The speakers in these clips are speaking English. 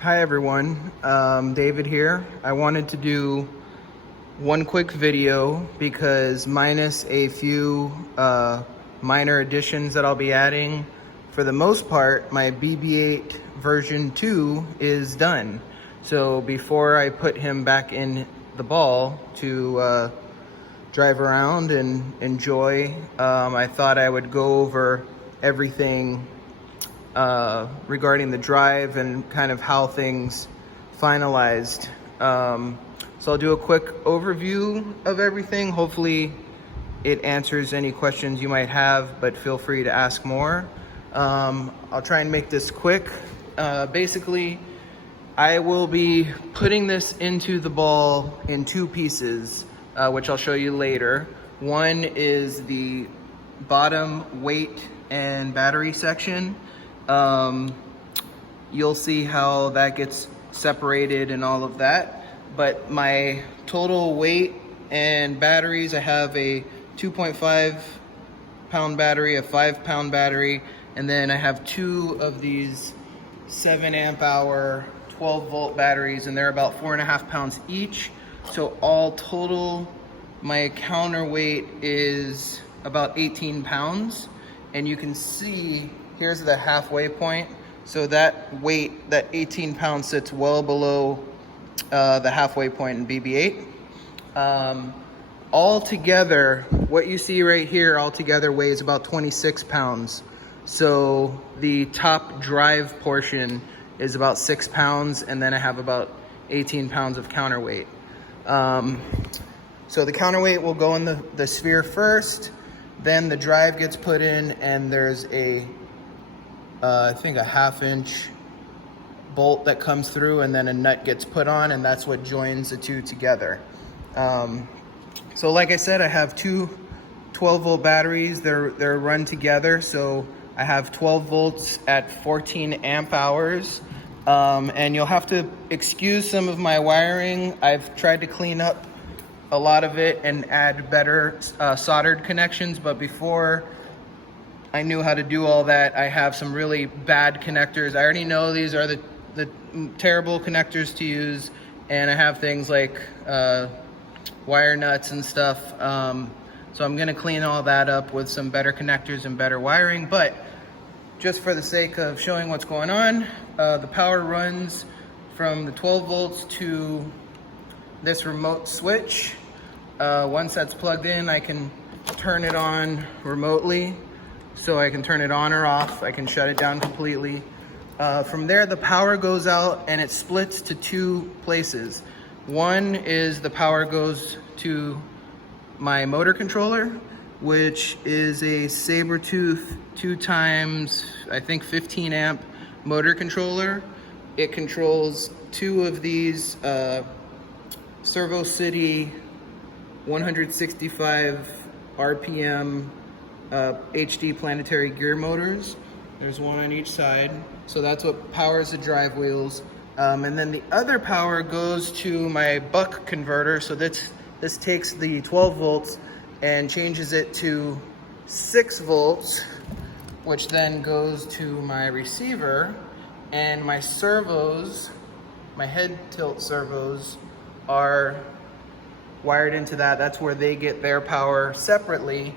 Hi everyone, David here. I wanted to do one quick video because minus a few minor additions that I'll be adding, for the most part, my BB-8 version 2 is done. So before I put him back in the ball to drive around and enjoy, I thought I would go over everything regarding the drive and kind of how things finalized. So I'll do a quick overview of everything. Hopefully it answers any questions you might have, but feel free to ask more. I'll try and make this quick. Basically, I will be putting this into the ball in two pieces, which I'll show you later. One is the bottom weight and battery section. You'll see how that gets separated and all of that. But my total weight and batteries, I have a 2.5 pound battery, a 5 pound battery, and then I have two of these 7 amp hour 12 volt batteries, and they're about 4.5 pounds each. So all total, my counterweight is about 18 pounds. And you can see, here's the halfway point. So that weight, that 18 pounds, sits well below the halfway point in BB-8. All together, what you see right here all together weighs about 26 pounds. So the top drive portion is about 6 pounds, and then I have about 18 pounds of counterweight. So the counterweight will go in the sphere first, then the drive gets put in, and there's I think a 1/2 inch bolt that comes through, and then a nut gets put on, and that's what joins the two together. So like I said, I have two 12 volt batteries. They're run together. So I have 12 volts at 14 amp hours. And you'll have to excuse some of my wiring. I've tried to clean up a lot of it and add better soldered connections, but before I knew how to do all that, I have some really bad connectors. I already know these are the terrible connectors to use, and I have things like wire nuts and stuff. So I'm gonna clean all that up with some better connectors and better wiring, but just for the sake of showing what's going on, the power runs from the 12 volts to this remote switch. Once that's plugged in, I can turn it on remotely. So I can turn it on or off. I can shut it down completely. From there, the power goes out and it splits to two places. One is the power goes to my motor controller, which is a Sabertooth 2x, I think 15 amp motor controller. It controls two of these Servo City 165 RPM HD planetary gear motors. There's one on each side. So that's what powers the drive wheels. And then the other power goes to my buck converter. So this takes the 12 volts and changes it to 6 volts, which then goes to my receiver. And my servos, my head tilt servos, are wired into that. That's where they get their power separately.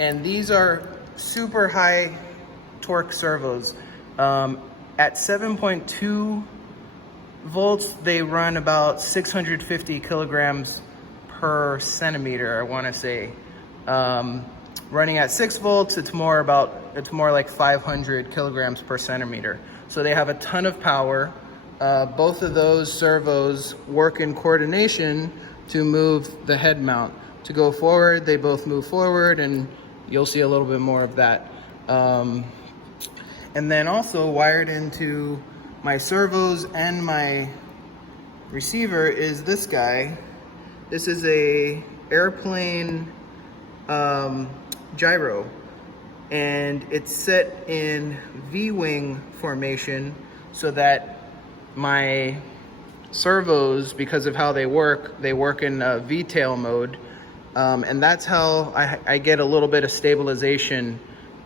And these are super high torque servos. At 7.2 volts, they run about 650 kilograms per centimeter, I wanna say. Running at 6 volts, it's more like 500 kilograms per centimeter. So they have a ton of power. Both of those servos work in coordination to move the head mount. To go forward, they both move forward, and you'll see a little bit more of that. And then also wired into my servos and my receiver is this guy. This is a airplane gyro, and it's set in V-wing formation so that my servos, because of how they work in V-tail mode. And that's how I get a little bit of stabilization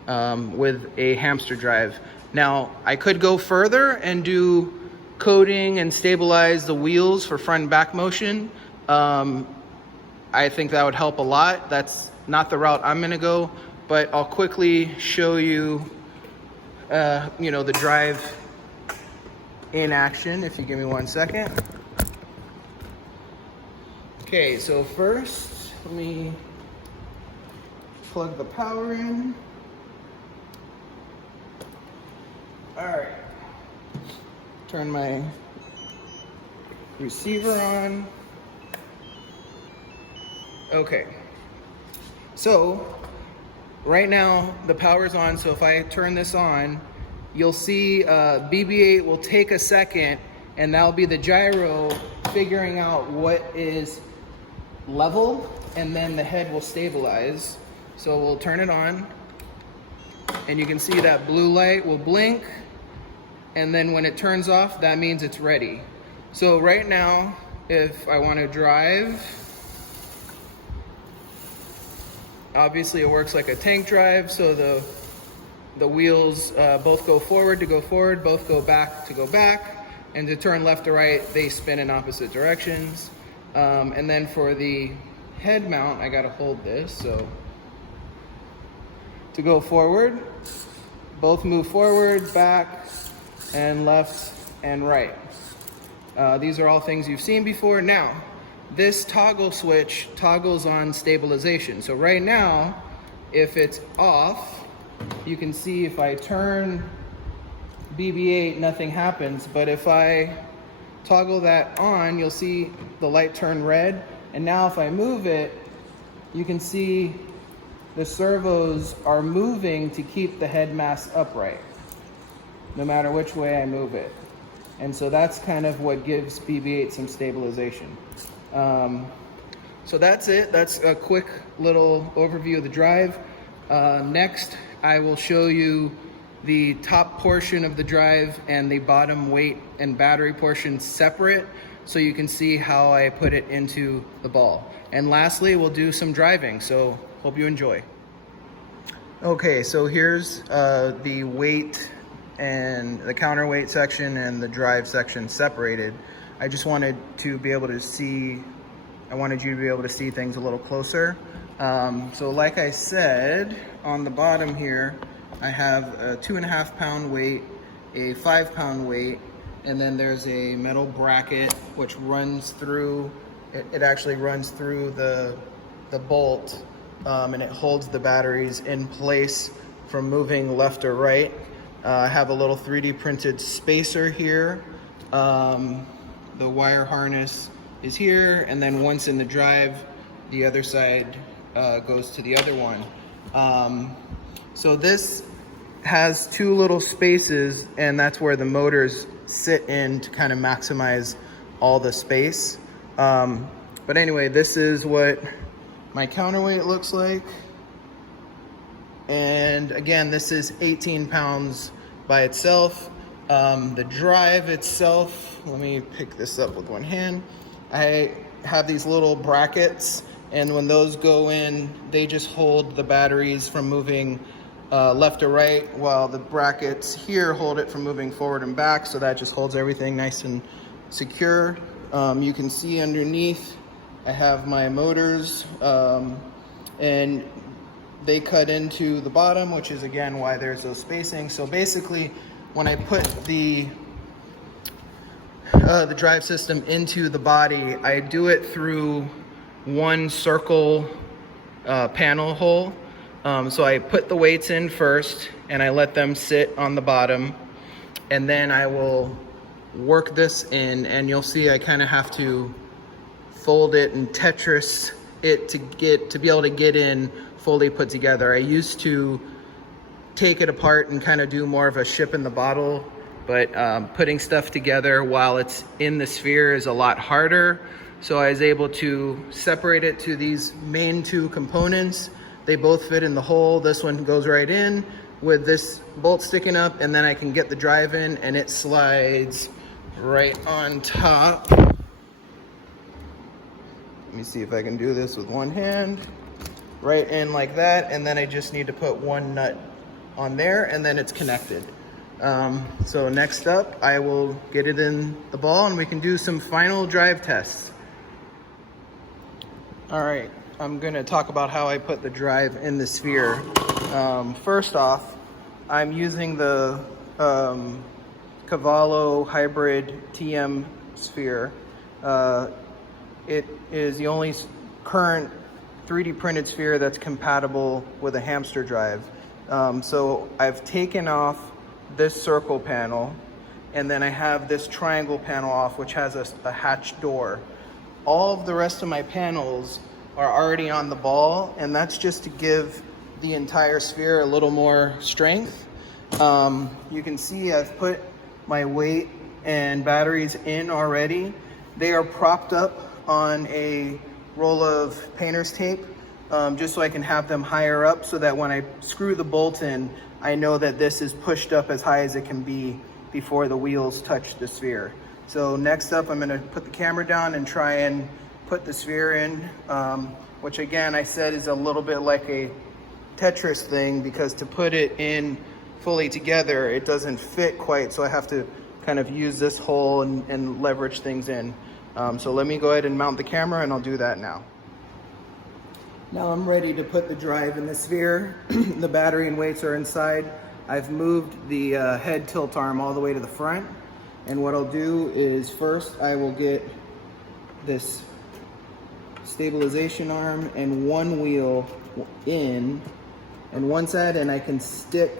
with a hamster drive. Now, I could go further and do coating and stabilize the wheels for front and back motion. I think that would help a lot. That's not the route I'm gonna go, but I'll quickly show you, the drive in action if you give me 1 second. Okay, so first, let me plug the power in. All right, turn my receiver on. Okay, so right now the power's on, so if I turn this on, you'll see BB-8 will take a second, and that'll be the gyro figuring out what is level, and then the head will stabilize. So we'll turn it on, and you can see that blue light will blink, and then when it turns off, that means it's ready. So right now, if I want to drive, obviously it works like a tank drive, so the wheels both go forward to go forward, both go back to go back, and to turn left to right, they spin in opposite directions. And then for the head mount, I gotta hold this, so to go forward, both move forward, back, and left and right. These are all things you've seen before. Now, this toggle switch toggles on stabilization. So right now, if it's off, you can see if I turn BB-8, nothing happens. But if I toggle that on, you'll see the light turn red. And now if I move it, you can see the servos are moving to keep the head mass upright, no matter which way I move it. And so that's kind of what gives BB-8 some stabilization. So that's it. That's a quick little overview of the drive. Next, I will show you the top portion of the drive and the bottom weight and battery portion separate, so you can see how I put it into the ball. And lastly, we'll do some driving, so hope you enjoy. Okay, so here's the weight and the counterweight section and the drive section separated. I just wanted to be able to see, I wanted you to be able to see things a little closer. So like I said, on the bottom here, I have a 2.5 pound weight, a 5 pound weight, and then there's a metal bracket which runs through, it actually runs through the bolt, and it holds the batteries in place from moving left or right. I have a little 3D printed spacer here. The wire harness is here, and then once in the drive, the other side goes to the other one. So this has two little spaces, and that's where the motors sit in to kind of maximize all the space. But anyway, this is what my counterweight looks like. And again, this is 18 pounds by itself. The drive itself, let me pick this up with one hand. I have these little brackets, and when those go in, they just hold the batteries from moving left or right, while the brackets here hold it from moving forward and back, so that just holds everything nice and secure. You can see underneath I have my motors, and they cut into the bottom, which is again why there's those spacing. So basically, when I put the drive system into the body, I do it through one circle panel hole. So I put the weights in first, and I let them sit on the bottom, and then I will work this in, and you'll see I kind of have to fold it and Tetris it to be able to get in fully put together. I used to take it apart and kind of do more of a ship in the bottle, but putting stuff together while it's in the sphere is a lot harder. So I was able to separate it to these main two components. They both fit in the hole. This one goes right in with this bolt sticking up, and then I can get the drive in, and it slides right on top. Let me see if I can do this with one hand. Right in like that, and then I just need to put one nut on there, and then it's connected. So next up, I will get it in the ball and we can do some final drive tests. All right, I'm gonna talk about how I put the drive in the sphere. First off, I'm using the Cavallo Hybrid TM sphere. It is the only current 3D printed sphere that's compatible with a hamster drive. So I've taken off this circle panel, and then I have this triangle panel off, which has a hatch door. All of the rest of my panels are already on the ball, and that's just to give the entire sphere a little more strength. You can see I've put my weight and batteries in already. They are propped up on a roll of painter's tape, just so I can have them higher up, so that when I screw the bolt in, I know that this is pushed up as high as it can be before the wheels touch the sphere. So next up, I'm gonna put the camera down and try and put the sphere in, which again, I said is a little bit like a Tetris thing, because to put it in fully together, it doesn't fit quite, so I have to kind of use this hole and leverage things in. So let me go ahead and mount the camera, and I'll do that now. Now I'm ready to put the drive in the sphere. The battery and weights are inside. I've moved the head tilt arm all the way to the front. And what I'll do is first I will get this stabilization arm and one wheel in. And once that in, I can stick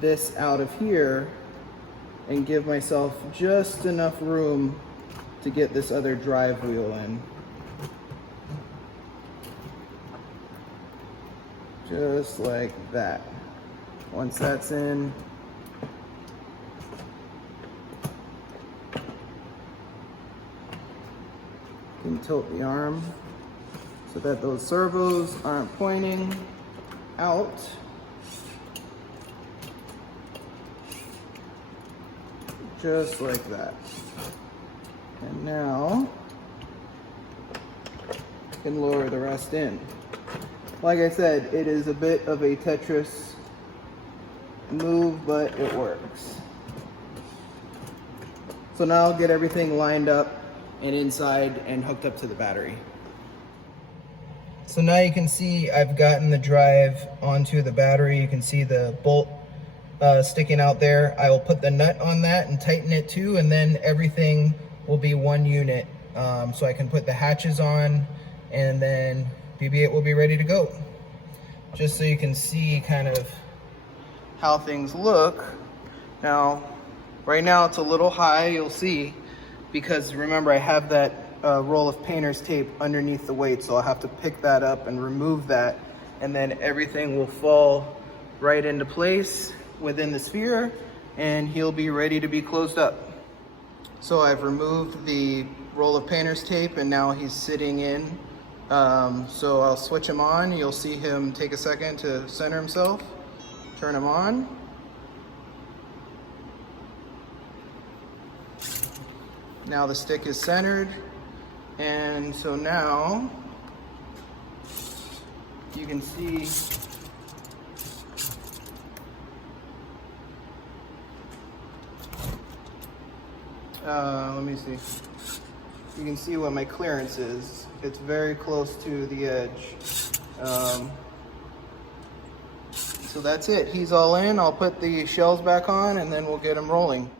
this out of here and give myself just enough room to get this other drive wheel in. Just like that. Once that's in, you can tilt the arm so that those servos aren't pointing out. Just like that. And now I can lower the rest in. Like I said, it is a bit of a Tetris move, but it works. So now I'll get everything lined up and inside and hooked up to the battery. So now you can see I've gotten the drive onto the battery. You can see the bolt sticking out there. I will put the nut on that and tighten it too, and then everything will be one unit. So I can put the hatches on, and then BB-8 will be ready to go. Just so you can see kind of how things look. Now, right now it's a little high, you'll see, because remember I have that roll of painter's tape underneath the weight, so I'll have to pick that up and remove that, and then everything will fall right into place within the sphere, and he'll be ready to be closed up. So I've removed the roll of painter's tape, and now he's sitting in. So I'll switch him on. You'll see him take a second to center himself. Turn him on. Now the stick is centered. And so now you can see let me see. You can see what my clearance is. It's very close to the edge. So that's it. He's all in. I'll put the shells back on, and then we'll get him rolling.